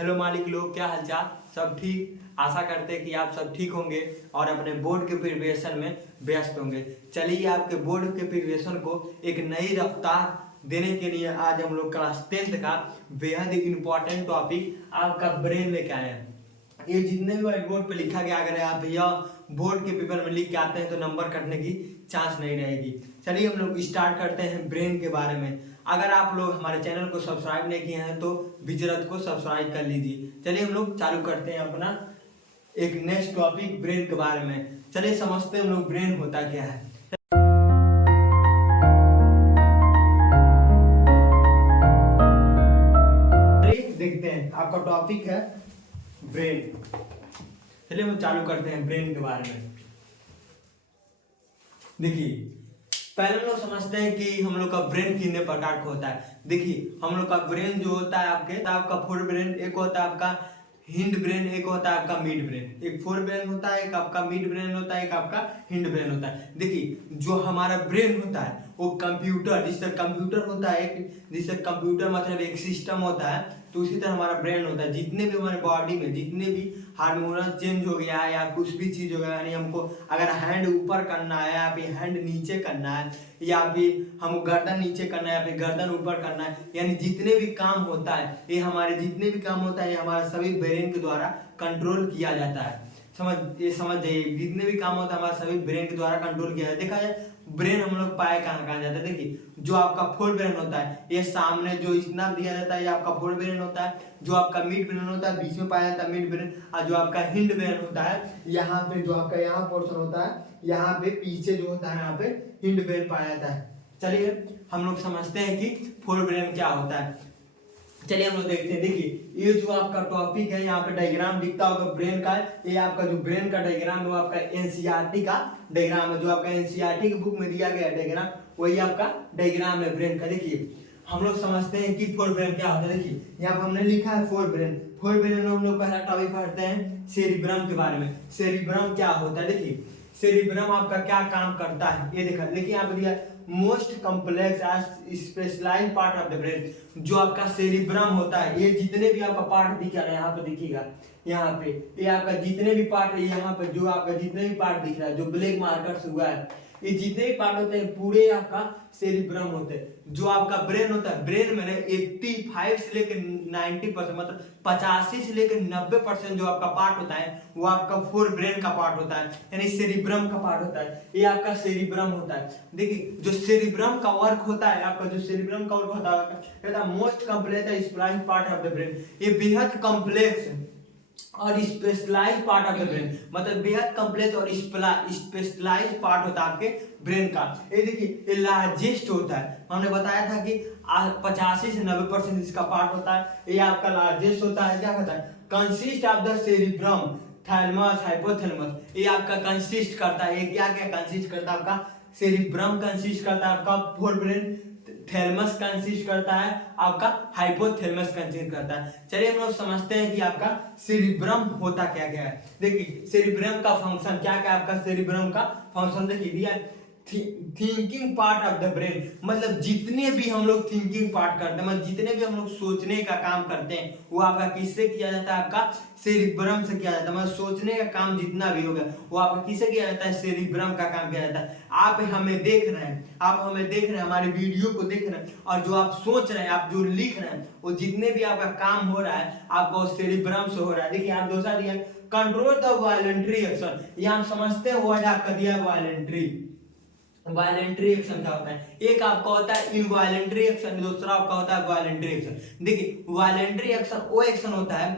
Hello मालिक लोग, क्या हालचाल? सब ठीक? आशा करते हैं कि आप सब ठीक होंगे और अपने बोर्ड के प्रिपरेशन में व्यस्त होंगे। चलिए आपके बोर्ड के प्रिपरेशन को एक नई रफ्तार देने के लिए आज हम लोग क्लास 10th का बेहद इंपॉर्टेंट टॉपिक आपका ब्रेन लेके आए हैं। ये जितने भी व्हाइट बोर्ड पे लिखा गया, अगर आप भैया बोर्ड के पेपर में लिख के आते हैं तो नंबर कटने की चांस नहीं रहेगी। चलिए हम लोग स्टार्ट करते हैं ब्रेन के बारे में। अगर आप लोग हमारे चैनल को सब्सक्राइब नहीं किए हैं तो विजरत को सब्सक्राइब कर लीजिए। चलिए हम लोग चालू करते हैं अपना एक नेक्स्ट टॉपिक ब्रेन के बारे में। चलिए समझते हैं हम लोग ब्रेन होता क्या है। देखते हैं, आपका टॉपिक है ब्रेन। चलिए हम चालू करते हैं ब्रेन के बारे में। देखिए पहले हम लोग समझते हैं कि हम लोग का ब्रेन कितने प्रकार का होता है। देखिए हम लोग का ब्रेन जो होता है आपका फोर ब्रेन, एक होता है आपका हिंड ब्रेन, एक होता है आपका मिड ब्रेन। एक फोर ब्रेन होता है, एक आपका मिड ब्रेन होता है, एक आपका हिंड ब्रेन होता है। देखिए जो हमारा ब्रेन होता है वो कंप्यूटर, जिससे कंप्यूटर होता है, जिससे कंप्यूटर मतलब एक सिस्टम होता है, तो उसी तरह हमारा ब्रेन होता है। जितने भी हमारे बॉडी में जितने भी हार्मोनल चेंज हो गया है या कुछ भी चीज हो गया, यानी हमको अगर हैंड ऊपर करना है या फिर हैंड नीचे करना है या फिर हम गर्दन नीचे करना है या फिर गर्दन ऊपर करना है, यानी जितने भी काम होता है ये हमारे जितने भी काम होता है ये हमारा सभी ब्रेन के द्वारा कंट्रोल किया जाता है। समझ जाइए, जितने भी काम होता है हमारा सभी ब्रेन के द्वारा कंट्रोल किया जाता है। देखा जाए ब्रेन हम लोग पाए कहाँ कहाँ जाता है। देखिए जो आपका फोर ब्रेन होता है ये सामने जो इतना दिया जाता है ये आपका फोर ब्रेन होता है। जो आपका मिड ब्रेन होता है बीच में पाया जाता है मिड ब्रेन, और जो आपका हिंड ब्रेन होता है यहाँ पे जो आपका यहाँ पोर्शन होता है, यहाँ पे पीछे जो होता है यहाँ पे हिंड ब्रेन पाया जाता है। चलिए हम लोग समझते हैं कि फोर ब्रेन क्या होता है। चलिए हम लोग देखते हैं। देखिए ये जो आपका टॉपिक है यहाँ पे डायग्राम दिखता होगा ब्रेन का, ये आपका जो ब्रेन का डायग्राम है वो आपका एनसीईआरटी का डायग्राम है। जो आपका एनसीईआरटी की बुक में दिया गया डायग्राम वही आपका डायग्राम है ब्रेन का। देखिए हम लोग समझते हैं कि फोर ब्रेन क्या होता है। देखिए यहाँ पर हमने लिखा है फोर ब्रेन। फोर ब्रेन में हम लोग पहला टॉपिक पढ़ते हैं सेरिब्रम के बारे में। सेरिब्रम क्या होता है? देखिए सेरिब्रम आपका क्या काम करता है ये देखा। देखिए यहाँ पे दिया most complex and specialised part of the brain. जो आपका सेरिब्रम होता है ये जितने भी आपका पार्ट दिख रहा है यहाँ पे दिखेगा, यहाँ पे ये आपका जितने भी पार्ट है यहाँ पे जो आपका जितने भी पार्ट दिख रहा है जो ब्लैक मार्कर से हुआ है, ये जितने भी पार्ट होते हैं पूरे आपका सेरिब्रम होते हैं। जो आपका ब्रेन होता है, ब्रेन में 85 से लेकर 90% मतलब 85 से लेकर 90% जो आपका पार्ट होता है वो आपका फोर ब्रेन का पार्ट होता है, यानी सेरिब्रम का पार्ट होता है। ये आपका सेरिब्रम होता है। देखिए जो सेरिब्रम का वर्क होता है, आपका जो सेरिब्रम का वर्क होता है मोस्ट कॉम्प्लेक्स स्प्लाइंग पार्ट ऑफ द ब्रेन। ये बेहद कॉम्प्लेक्स और specialised part of the brain, मतलब बेहद कॉम्प्लेक्स और स्पेशलाइज्ड पार्ट होता है आपके ब्रेन का। ये देखिए ये लार्जेस्ट होता है। हमने बताया था कि 85 से 90% इसका पार्ट होता है। ये आपका लार्जेस्ट होता है। क्या होता है? Consist of the cerebrum, thalamus, hypothalamus. ये आपका कंसिस्ट करता है। ये क्या क्या कंसिस्ट करता है? आपका सेरिब्रम कंसिस्ट करता है, आपका फोर ब्रेन थैलेमस कंसिस्ट करता है, आपका हाइपोथैलेमस कंसिस्ट करता है। चलिए हम लोग समझते हैं कि आपका सेरिब्रम होता क्या क्या है। देखिए सेरिब्रम का फंक्शन क्या क्या है। आपका सेरिब्रम का फंक्शन देखिए दिया thinking part of the brain, मतलब जितने भी हम लोग थिंकिंग पार्ट करते हैं, मतलब जितने भी हम लोग सोचने का काम करते हैं वो आपका किससे किया जाता है? आपका सेरिब्रम से किया जाता है। मतलब सोचने का काम जितना भी होगा वो आपका किससे किया जाता है? सेरिब्रम का काम किया जाता है। आप हमें देख रहे हैं, हमारे वीडियो को देख रहे हैं, और जो आप सोच रहे हैं, आप जो लिख रहे हैं, वो जितने भी आपका काम हो रहा है आपको सेरिब्रम से हो रहा है। देखिए आप दूसरा दिया कंट्रोल द वॉलंटरी एक्शन। ये हम समझते हैं वर्ड आपका दिया वॉलंटरी। वायलेंट्री एक्शन क्या होता है? एक आपका होता है इनवायलेंट्री एक्शन, दूसरा आपका होता है वायलेंट्री एक्शन। देखिए वायलेंट्री एक्शन वो एक्शन होता है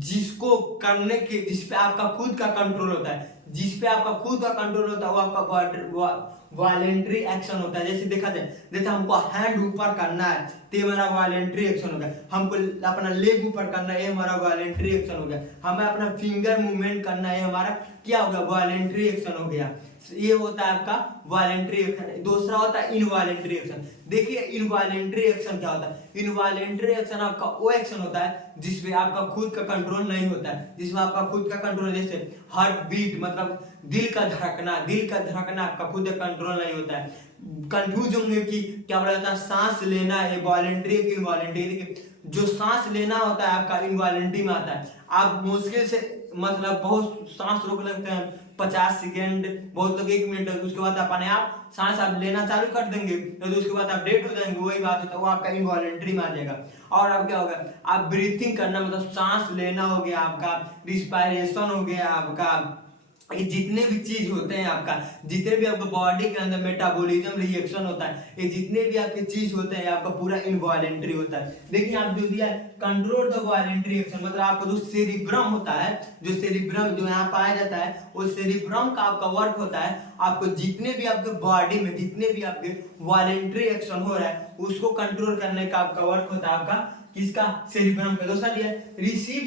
जिसको करने के जिसपे आपका खुद का कंट्रोल होता है, जिसपे आपका खुद का कंट्रोल होता है वो आपका वॉलेंट्री एक्शन होता है। जैसे देखा जाए, जैसे हमको हैंड ऊपर करना है तो ये हमारा वॉलेंट्री एक्शन हो गया। हमको अपना लेग ऊपर करना है ये हमारा वॉलेंट्री एक्शन हो गया। हमें अपना फिंगर मूवमेंट करना है हमारा क्या हो गया? वॉलेंट्री एक्शन हो गया। ये होता है आपका वॉलेंट्री एक्शन। दूसरा होता है इनवॉलेंट्री एक्शन। देखिए इनवॉलेंट्री एक्शन क्या होता है? इनवॉलेंट्री एक्शन आपका वो एक्शन होता है जिसमें आपका खुद का कंट्रोल नहीं होता है, जिसमें आपका खुद का कंट्रोल, जैसे हार्ट बीट मतलब दिल का धड़कना आपका खुद का कंट्रोल नहीं होता है। कंफ्यूज होंगे कि क्या बोला जाता है सांस लेना है वॉलेंट्री की इनवॉलेंट्री। जो सांस लेना होता है आपका इनवॉलेंट्री में आता है। आप मुश्किल से मतलब बहुत सांस रोक लगते हैं 50 सेकेंड, बहुत लोग 1 मिनट, उसके बाद अपने आप सांस आप लेना चालू कर देंगे, तो उसके बाद आप डेड हो जाएंगे। वही बात होता है, वो आपका इनवॉलेंट्री में आ जाएगा। और अब क्या होगा, आप ब्रीथिंग करना मतलब सांस लेना हो गया आपका, रिस्पायरेशन हो गया आपका, ये जितने भी चीज होते हैं आपका, जितने भी आपका बॉडी के अंदर मेटाबॉलिज्म रिएक्शन होता है, ये जितने भी आपके चीज होते हैं आपका पूरा इनवॉलेंट्री होता है। देखिए आप जो दिया कंट्रोल द वॉलेंट्री एक्शन, मतलब आपका जो सेरिब्रम होता है, जो सेरिब्रम जो यहाँ पाया जाता है, वो सेरिब्रम का आपका वर्क होता है आपको जितने भी आपके बॉडी में जितने भी आपके वॉलेंट्री एक्शन हो रहा है उसको कंट्रोल करने का आपका वर्क होता है आपका किसका, सेरिब्रम का। दूसरा दिया रिसीव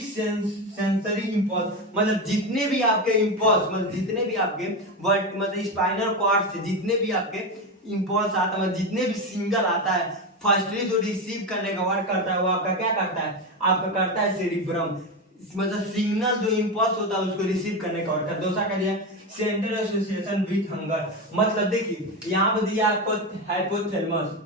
सेंसरी इंपल्स, मतलब जितने भी आपके इंपल्स, मतलब जितने भी आपके वर्ड मतलब स्पाइनल कॉर्ड से जितने भी आपके इंपल्स आता है, मतलब जितने भी सिग्नल आता है, फर्स्टली जो रिसीव करने का वर्क करता है वो आपका क्या करता है, आपका करता है सेरिब्रम। मतलब सिग्नल जो इंपल्स होता है उसको रिसीव करने का वर्क करता है। दूसरा क्या दिया सेंट्रल एसोसिएशन विथ हंगर, मतलब देखिए यहाँ पे दिया आपको हाइपोथैलेमस।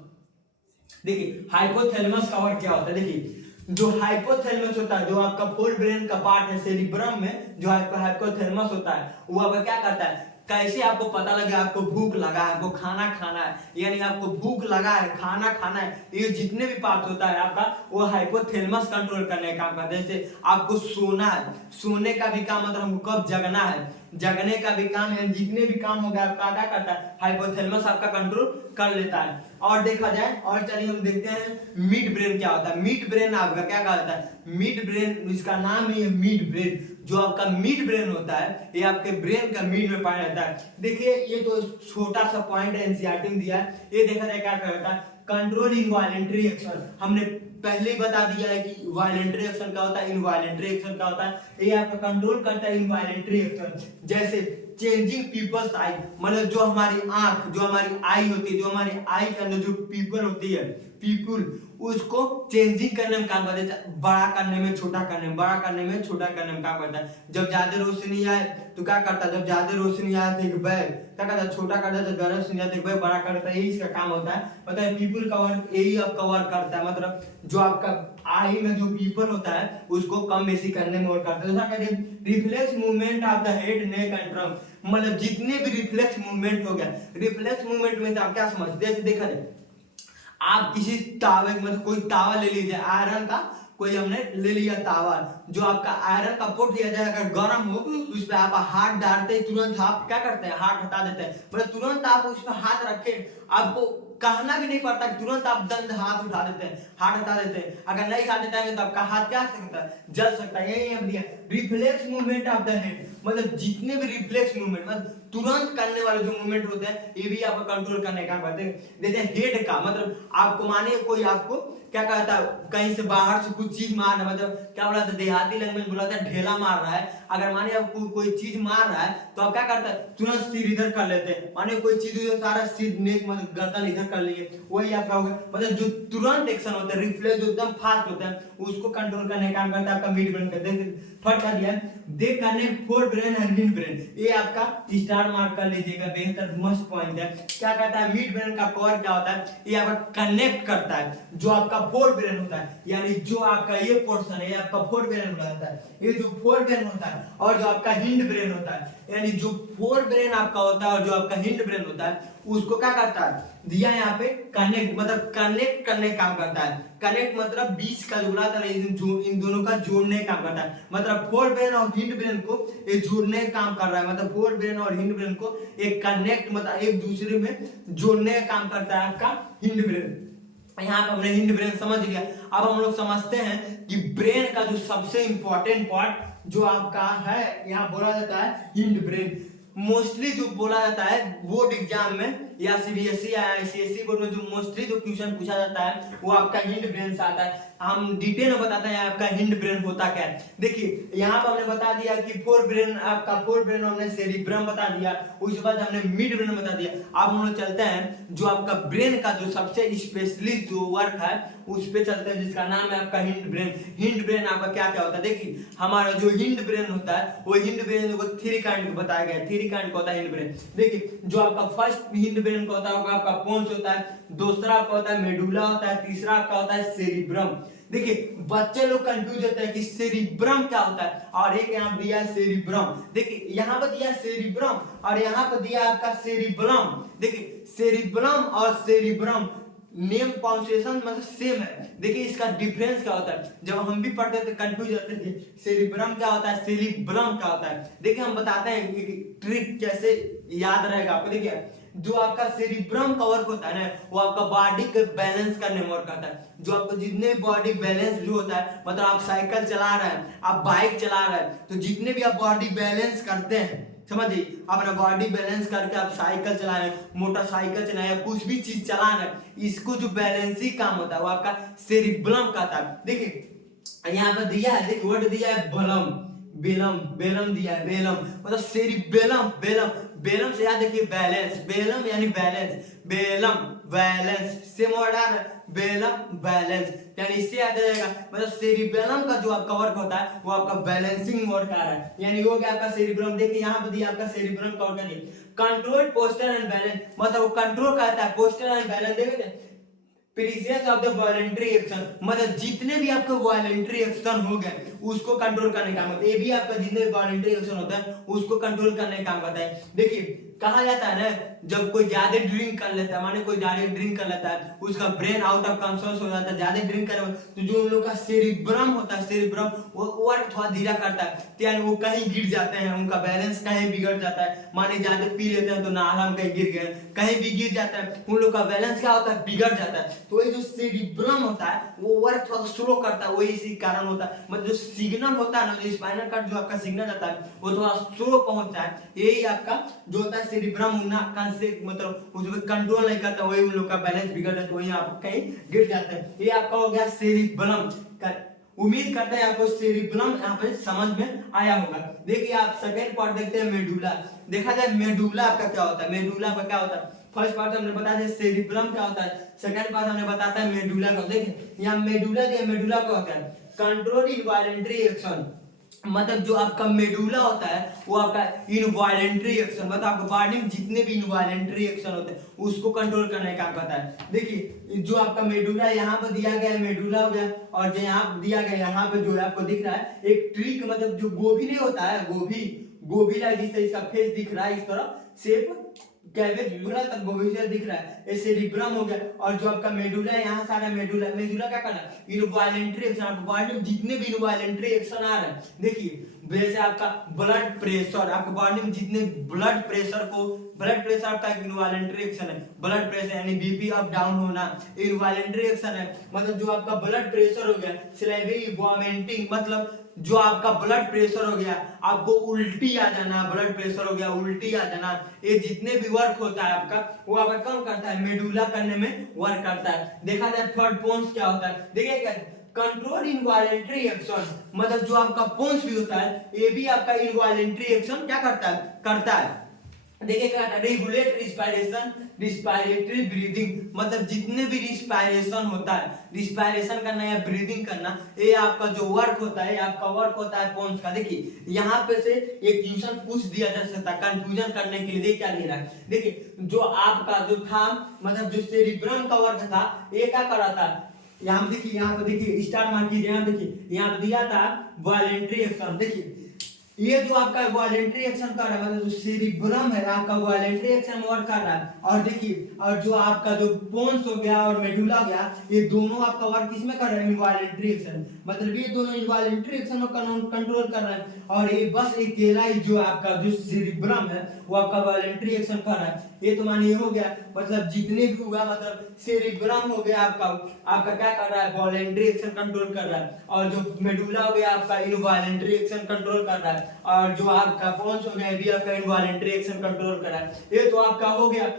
देखिए हाइपोथैलेमस का वर्क क्या होता है, देखिए जो हाइपोथैलेमस होता है, जो आपका फोर ब्रेन का पार्ट है सेरिब्रम में, जो हाइपोथैलेमस होता है वो आपका क्या करता है, कैसे आपको पता लगे आपको भूख लगा है, आपको खाना खाना है, यानी आपको भूख लगा है, खाना खाना है, ये जितने भी पार्ट होता है आपका वो हाइपोथैलेमस कंट्रोल करने का काम करता है। जैसे आपको सोना है, सोने का भी काम मतलब हमको कब जगना है, जगने का भी काम है, जितने भी काम हो गया आपका क्या करता है, हाइपोथैलेमस आपका कंट्रोल कर लेता है। और देखा जाए, और चलिए हम देखते हैं मिड ब्रेन क्या होता है। मिड ब्रेन आपका क्या कहता है, मिड ब्रेन, इसका नाम ही है मिड ब्रेन। जो आपका मिड ब्रेन होता है ये आपके ब्रेन का मिड में पाया जाता है। देखिए ये तो छोटा सा पॉइंट एनसीईआरटी में दिया है, ये देखा जाए क्या करता है, कंट्रोल इनवॉलेंट्री एक्शन। हमने पहले ही बता दिया है कि वॉलेंट्री एक्शन क्या होता है, इनवॉलेंट्री एक्शन क्या होता है, ये आपका कंट्रोल करता है इनवॉलेंट्री एक्शन। जैसे चेंजिंग पीपल्स आई, मतलब जो हमारी आंख, जो हमारी आई होती है, जो हमारी आई के अंदर जो पीपल होती है, पीपल, उसको चेंजिंग करने में काम करता है, बड़ा करने में, छोटा करने में, बड़ा करने में, छोटा करने में काम करता है। जब ज्यादा रोशनी आए तो क्या करता है, जब ज्यादा रोशनी आए तो एक बैग क्या करता है, छोटा करता है, जब ज्यादा रोशनी आए तो एक बैग बड़ा करता है, यही इसका काम होता है। मतलब पीपल का वर्क यही आपका वर्क करता है, मतलब जो आपका आई में जो पीपल होता है उसको कम बेसी करने में वर्क करता है। जैसा कहते reflex movement of the head, neck and trunk, मतलब जितने भी रिफ्लेक्स मूवमेंट हो गया, रिफ्लेक्स मूवमेंट में तो आप क्या समझते हैं, देखा जाए आप किसी तावे, मतलब कोई तावा ले लीजिए आयरन का, कोई हमने ले लिया तावा, जो आपका आयरन का पोट लिया जाए, अगर गर्म हो उस पर आप हाथ डालते ही तुरंत आप क्या करते हैं, हाथ हटा देते हैं, मतलब तुरंत आप उस पर हाथ रखे, आपको कहना भी नहीं पड़ता कि तुरंत आप दंड हाथ उठा देते हैं, हाथ हटा देते हैं। अगर नहीं हाथ हटाएंगे तो आपका हाथ क्या सकता है, जल सकता है। यही हम दिया reflex movement of the head, मतलब जितने भी रिफ्लेक्स मूवमेंट, मतलब तुरंत करने वाले जो मूवमेंट होते हैं ये भी आपको कंट्रोल करने का करते हैं। जैसे हेड का, मतलब आपको मानिए कोई आपको क्या कहता है, कहीं से बाहर से कुछ चीज मार रहा है, मतलब क्या बोला था, देहाती लैंग्वेज बोला था ढेला मार रहा है। अगर मानिए आपको कोई चीज मार रहा है तो आप क्या करते हैं, तुरंत सिर इधर कर लेते हैं, मानिए कोई चीज सारा सिर, नेक, मतलब गर्दन इधर कर लिए, वही आपका हो गया। मतलब जो तुरंत एक्शन होता है, रिफ्लेक्स जो एकदम फास्ट होता है, उसको कंट्रोल करने का काम करता है आपका मिड ब्रेन करते हैं। थर्ड का दिया they connect fore brain and hind brain, ये आपका स्टार मार्क कर लीजिएगा, बेहतर मस्त पॉइंट है। क्या कहता है, मिड ब्रेन का पावर क्या होता है, ये आपका कनेक्ट करता है जो आपका फोर ब्रेन होता है, यानी जो आपका ये पोर्शन है ये आपका फोर ब्रेन होता है, ये जो फोर ब्रेन होता है, और जो आपका हिंड ब्रेन होता है, यानी जो फोर ब्रेन आपका होता है और जो आपका हिंड ब्रेन होता है उसको क्या करता है, दिया यहाँ पे कनेक्ट, मतलब कनेक्ट करने का काम करता है। कनेक्ट मतलब बीच का जोड़ा था, इन दोनों का जोड़ने का काम करता है, मतलब फोर ब्रेन और हिंड ब्रेन को ये जोड़ने का काम कर रहा है, मतलब फोर ब्रेन और हिंड ब्रेन को एक कनेक्ट, मतलब एक दूसरे में जोड़ने का काम करता है आपका हिंड ब्रेन। यहाँ पे हमने हिंड ब्रेन समझ लिया। अब हम लोग समझते हैं कि ब्रेन का जो सबसे इंपॉर्टेंट पार्ट जो आपका है, यहाँ बोला जाता है हिंड ब्रेन। मोस्टली जो बोला जाता है बोर्ड एग्जाम में या सीबीएसई या आईसीएसई बोर्ड में जो मोस्टली जो क्वेश्चन पूछा जाता है वो आपका हिंड ब्रेन से आता है। हम डिटेल में बताते हैं आपका हिंड ब्रेन होता क्या है। देखिए यहाँ पर हमने बता दिया कि फोर ब्रेन, आपका फोर ब्रेन हमने सेरिब्रम बता दिया, उसके बाद हमने मिड ब्रेन बता दिया। अब हम लोग चलते हैं जो आपका ब्रेन का जो सबसे स्पेशलिस्ट जो वर्क है उस पे चलते हैं, जिसका नाम है आपका हिंड ब्रेन। हिंड ब्रेन आपका क्या क्या होता है, देखिए हमारा जो हिंड ब्रेन होता है वो हिंड ब्रेन को थ्री काइंड का बताया गया है, थ्री काइंड का होता है हिंड ब्रेन। देखिए जो आपका फर्स्ट हिंड ब्रेन का होता है आपका पोन्स होता है, दूसरा आपका होता है मेडुला होता है, तीसरा आपका होता है सेरिब्रम। देखिए बच्चे लोग कंफ्यूज होते हैं कि सेरिब्रम क्या होता है, और एक यहाँ दिया है सेरिब्रम। देखिए यहाँ पर दिया सेरिब्रम और यहाँ पर दिया आपका सेरिब्रम। देखिए सेरिब्रम और सेरिब्रम नेम प्रोनाउंसिएशन मतलब सेम है। देखिए इसका डिफरेंस क्या होता है, जब हम भी पढ़ते थे कंफ्यूज होते थे सेरिब्रम क्या होता है, सेरिब्रम क्या होता है। देखिए हम बताते हैं कि ट्रिक कैसे याद रहेगा आपको। देखिए जो आपका सेरिब्रम का वर्क होता है ना, वो आपका बॉडी के बैलेंस करने में वर्क करता है। जो आपको जितने बॉडी बैलेंस जो होता है, मतलब आप साइकिल चला रहे हैं, आप बाइक चला रहे हैं, तो जितने भी आप बॉडी बैलेंस करते हैं, समझिए अपना बॉडी बैलेंस करके आप साइकिल चला रहे हैं, मोटरसाइकिल चला रहे हैं, कुछ भी चीज चला रहे हैं, इसको जो बैलेंसिंग काम होता है वो आपका सेरिब्रम कहता है। देखिए यहाँ पर दिया है, देखिए वर्ड दिया है बलम, बेलम, बेलम दिया है, बेलम मतलब सेरिबेलम, बेलम, बेलम से याद देखिए बैलेंस, बेलम यानी balance, Belum balance, same word आ रहा है बेलम बैलेंस, यानी इससे याद रहेगा मतलब सेरिबेलम का जो आपका वर्क होता है वो आपका बैलेंसिंग वर्क आ रहा है, यानी वो क्या आपका सेरिब्रम। देखिए यहाँ पे दिया आपका सेरिब्रम का वर्क है कंट्रोल पोस्चर एंड बैलेंस, मतलब वो कंट्रोल करता है पोस्चर एंड बैलेंस। देखिए precious of the voluntary action, मतलब जितने भी आपके वॉलंटरी एक्शन हो गए उसको कंट्रोल करने का काम होता है। ये भी आपका जितने भी वॉलंटरी एक्शन होता है उसको कंट्रोल करने का काम करता है। देखिए कहा जाता है ना, जब कोई ज्यादा ड्रिंक कर लेता है, माने कोई ज्यादा ड्रिंक कर लेता है, उसका ब्रेन आउट ऑफ कंट्रोल हो जाता है, ज्यादा ड्रिंक करे तो जो उन लोग का सेरिब्रम होता है, सेरिब्रम वो वर्क थोड़ा धीरा करता है, यानी वो कहीं गिर जाते हैं, उनका बैलेंस कहीं बिगड़ जाता है। माने ज्यादा पी लेते हैं तो नाला में कहीं गिर गए, कहीं भी गिर जाता है, उन लोग का बैलेंस क्या होता है, बिगड़ जाता है। तो ये जो सेरिब्रम होता है वो वर्क थोड़ा स्लो करता है, वही इसी कारण होता है, मतलब जो सिग्नल होता है ना, जो स्पाइनल कॉर्ड जो आपका सिग्नल आता है वो थोड़ा स्लो पहुंचता है। यही आपका जो होता है सेरिब्रम ना मतलब उसमें कंट्रोल नहीं करता, वही उन लोग का बैलेंस बिगड़ जाता है, वही आप कहीं गिर जाते हैं। ये आपका हो गया सेरिब्रम। उम्मीद करते हैं आपको सेरिब्रम यहाँ पे समझ में आया होगा। देखिए आप सेकंड पार्ट देखते हैं मेडुला। देखा जाए मेडुला आपका क्या होता है, मेडुला का क्या होता है। फर्स्ट पार्ट हमने बताया था सेरिब्रम क्या होता है, सेकंड पार्ट हमने बताता है मेडुला का। देखिए यहाँ मेडुला दिया, मेडुला क्या होता है, कंट्रोल इनवॉलंटरी एक्शन, मतलब जो आपका मेडुला होता है वो आपका इनवॉलंटरी एक्शन, मतलब आपका बॉडी में जितने भी इनवॉलंटरी एक्शन होते हैं उसको कंट्रोल करने का काम करता है। देखिए जो आपका मेडुला यहाँ पर दिया गया है, मेडुला हो गया, और जो यहाँ दिया गया यहाँ पे जो है आपको दिख रहा है एक ट्रिक, मतलब जो गोभी नहीं होता है, गोभी, गोभी ला जिस तरह इसका फेस दिख रहा है इस तरह शेप कैबेज यूरा तक गोभी से दिख रहा है, ये सेरिब्रम हो गया। और जो आपका मेडुला है यहाँ सारा मेडुला, मेडुला क्या करना है, इनवॉलंटरी एक्शन, आपको बॉडी में जितने भी इनवॉलंटरी एक्शन आ रहे हैं, देखिए जैसे आपका ब्लड प्रेशर, आपके बॉडी में जितने ब्लड प्रेशर को, ब्लड प्रेशर आपका एक इनवॉलंटरी एक्शन है, ब्लड प्रेशर यानी बीपी अप डाउन होना इनवॉलंटरी एक्शन है। मतलब जो आपका ब्लड प्रेशर हो गया, स्लाइवरी वॉमिटिंग, मतलब जो आपका ब्लड प्रेशर हो गया, आपको उल्टी आ जाना, ब्लड प्रेशर हो गया उल्टी आ जाना, ये जितने भी वर्क होता है आपका वो आपका कम करता है, मेडुला करने में वर्क करता है। देखा जाए थर्ड पोन्स क्या होता है, देखिए क्या कंट्रोल इनवॉलंटरी एक्शन, मतलब जो आपका पोन्स भी होता है ये भी आपका इनवॉलंटरी एक्शन क्या करता है। देखिए क्या रेगुलेट रिस्पायरेशन, रिस्पायरेटरी ब्रीदिंग, मतलब जितने भी रिस्पायरेशन होता है, रिस्पायरेशन करना या ब्रीदिंग करना, ये आपका जो वर्क होता है, आपका वर्क होता है पोन्स का। देखिए यहाँ पे से एक क्वेश्चन पूछ दिया जा सकता है कंफ्यूजन करने के लिए, क्या ले रहा है। देखिए जो आपका जो था, मतलब जो सेरिब्रम का वर्क था ये क्या कर रहा था, यहाँ देखिए, यहाँ पे देखिए स्टार्ट मार कीजिए, यहाँ देखिए यहाँ पे दिया था वॉलंटरी एक्शन। देखिए ये जो आपका वॉलंटरी एक्शन कर रहा है, मतलब जो सेरिब्रम है आपका वॉलंटरी एक्शन वर्क कर रहा है। और देखिए और जो आपका जो पोन्स हो गया और मेडुला हो गया, ये दोनों आपका वर्क किसमें कर रहे हैं, इनवॉलंटरी एक्शन, मतलब ये दोनों इनवॉलंटरी एक्शन को कंट्रोल कर रहा है। और ये बस अकेला ही जो आपका जो सेरिब्रम है वो आपका वॉलंटरी एक्शन कर रहा है। ये तो मानिए हो गया, मतलब जितने भी हुआ, मतलब सेरिब्रम हो गया आपका क्या कर रहा है, वॉलंटरी एक्शन कंट्रोल कर रहा है। और जो मेडुला हो गया आपका इनवॉलंटरी एक्शन कंट्रोल कर रहा है। और जो आपका पोन्स हो गया भी आपका इनवॉलंटरी एक्शन कंट्रोल कर रहा है। ये तो आपका हो गया।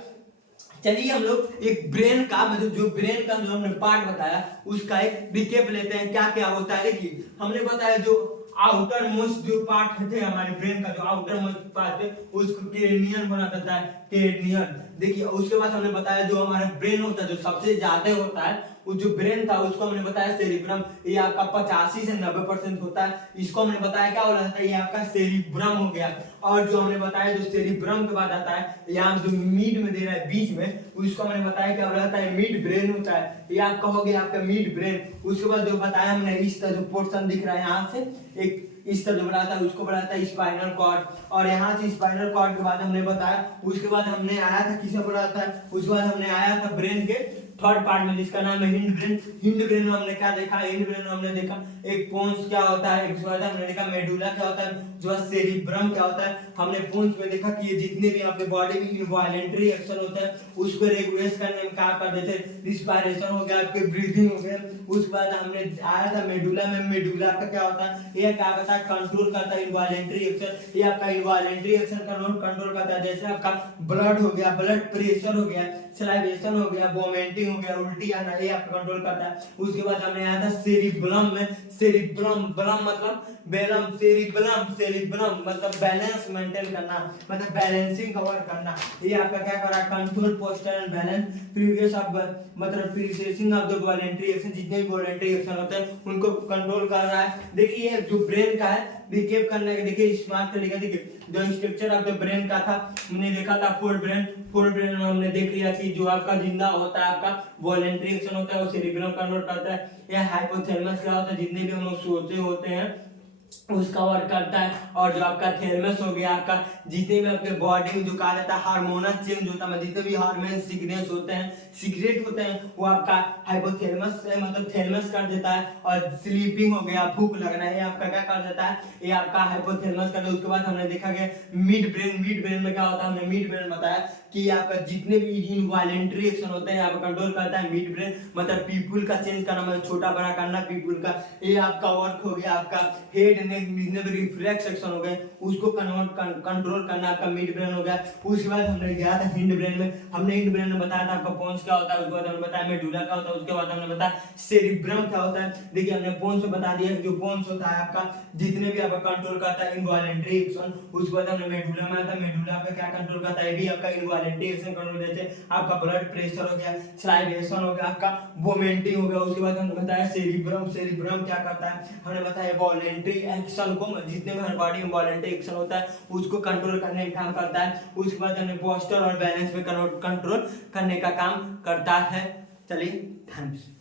चलिए हम लोग एक ब्रेन का, मतलब जो ब्रेन का जो हमने पार्ट बताया उसका एक रिकेप लेते हैं क्या क्या होता है। देखिए हमने बताया जो आउटर मोस्ट जो पार्ट थे हमारे ब्रेन का, जो आउटर मोस्ट पार्ट है उसको क्रेनियन बना देता है, क्रेनियन। देखिए उसके बाद हमने बताया जो हमारा ब्रेन होता है जो सबसे ज्यादा होता है वो जो ब्रेन था उसको हमने बताया सेरिब्रम, ये आपका 85 से 90% होता है। इसको हमने बताया क्या हो जाता है, ये आपका सेरिब्रम हो गया। और जो हमने बताया जो सेरिब्रम के बाद आता है यहाँ जो मिड में दे रहा है बीच में, उसको हमने बताया क्या रहता है, मिड ब्रेन होता है। ये आप कहोगे आपका मिड ब्रेन। उसके बाद जो बताया हमने इस तरह जो पोर्शन दिख रहा है यहाँ से एक इस तरह जो बनाता है उसको बनाता है स्पाइनल कॉर्ड। और यहाँ से स्पाइनल कॉर्ड के बाद हमने बताया, उसके बाद हमने आया था किसे बनाता है, उसके बाद हमने आया था ब्रेन के थर्ड पार्ट में जिसका नाम है हिंड ब्रेन। हिंड ब्रेन में हमने क्या देखा, हिंड ब्रेन में हमने देखा एक पोन्स क्या होता है, एक हमने देखा मेडुला क्या होता है, जो सेरिब्रम क्या होता है। हमने पोन्स में देखा कि ये जितने भी आपके बॉडी में इनवॉलेंटरी एक्शन होता है उसको रेगुलेट करने में क्या कर देते हैं, रिस्पायरेशन हो गया, आपके ब्रीदिंग हो गया। उसके बाद हमने आया था मेडुला में, मेडुला का क्या होता है, ये क्या होता है, कंट्रोल करता है इनवॉलेंटरी एक्शन। ये आपका इनवॉलेंटरी एक्शन कंट्रोल करता है, जैसे आपका ब्लड हो गया, ब्लड प्रेशर हो गया, सलाइवेशन हो गया, वोमिटिंग हो गया, उल्टी आना, ये आपका कंट्रोल करता है। उसके बाद हमने आया था सेरिब्रम में, सेरिब्रम ब्रम मतलब बेलम, सेरिब्रम सेरिब्रम मतलब बैलेंस मेंटेन करना, मतलब बैलेंसिंग कवर करना। ये आपका क्या कर रहा है, control posture and balance, previous of मतलब प्रीसेसिंग ऑफ द वॉलंटरी एक्शन, जितने भी वॉलंटरी एक्शन होते हैं उनको कंट्रोल कर रहा है। देखिए जो ब्रेन का है रिकेप करने के, देखिए स्मार्ट तरीका, देखिए जो स्ट्रक्चर ऑफ द ब्रेन का था हमने देखा था फोर ब्रेन। फोर ब्रेन में हमने देख लिया कि जो आपका जिंदा होता है आपका वॉलंटरी एक्शन होता है वो सेरिब्रम कंट्रोल करता है। यह हाइपोथैलेमस क्या होता है, जितने भी हम लोग सोचे होते हैं उसका वर्क करता है। और जो आपका थैलेमस हो गया, आपका जितने भी आपके बॉडी में जो कहा जाता है हार्मोनल चेंज होता है, जितने भी हार्मोन सीक्रेट होते हैं, सीक्रेट होते हैं वो आपका हाइपोथैलेमस से मतलब थैलेमस कर देता है। और स्लीपिंग हो गया, भूख लगना, ये आपका क्या कर देता है, ये आपका हाइपोथैलेमस कर देता है। उसके बाद हमने देखा कि मिड ब्रेन, मिड ब्रेन में क्या होता है, हमने मिड ब्रेन बताया कि आपका जितने भी इनवॉलेंटरी एक्शन होते हैं यहाँ पे कंट्रोल करता है मिड ब्रेन, मतलब पीपुल का चेंज करना, मतलब छोटा बड़ा करना पीपुल का। ये आपका वर्क हो गया, आपका हेड नेक जितने भी रिफ्लेक्स एक्शन हो गए उसको कंट्रोल करना आपका मिड ब्रेन हो गया। उसके बाद हमने गया था हिंड ब्रेन में, हमने हिंड ब्रेन में बताया था आपका पोन्स क्या होता है, उसके बाद हमने बताया मेडुला क्या होता है, उसके बाद हमने बताया सेरिब्रम क्या होता है। देखिए हमने पोन्स में बता दिया जो पोन्स होता है आपका जितने भी आपका कंट्रोल करता है इनवॉलेंटरी एक्शन। उसके बाद हमने मेडुला में आता, मेडुला पे क्या कंट्रोल करता है, ये भी आपका इनवॉलेंटरी एक्शन कंट्रोल, जैसे आपका ब्लड प्रेशर हो गया, सलाइवेशन हो गया, आपका वोमिटिंग हो गया। उसके बाद हमने बताया सेरिब्रम, सेरिब्रम क्या करता है, हमने बताया वॉलंटरी एक्शन को, जितने भी हमारी बॉडी में वॉलंटरी एक्शन होता है उसको कंट्रोल करने का काम करता है। उसके बाद हमने पोस्चर और बैलेंस में कंट्रोल करने का काम करता है। चलिए थैंक्स।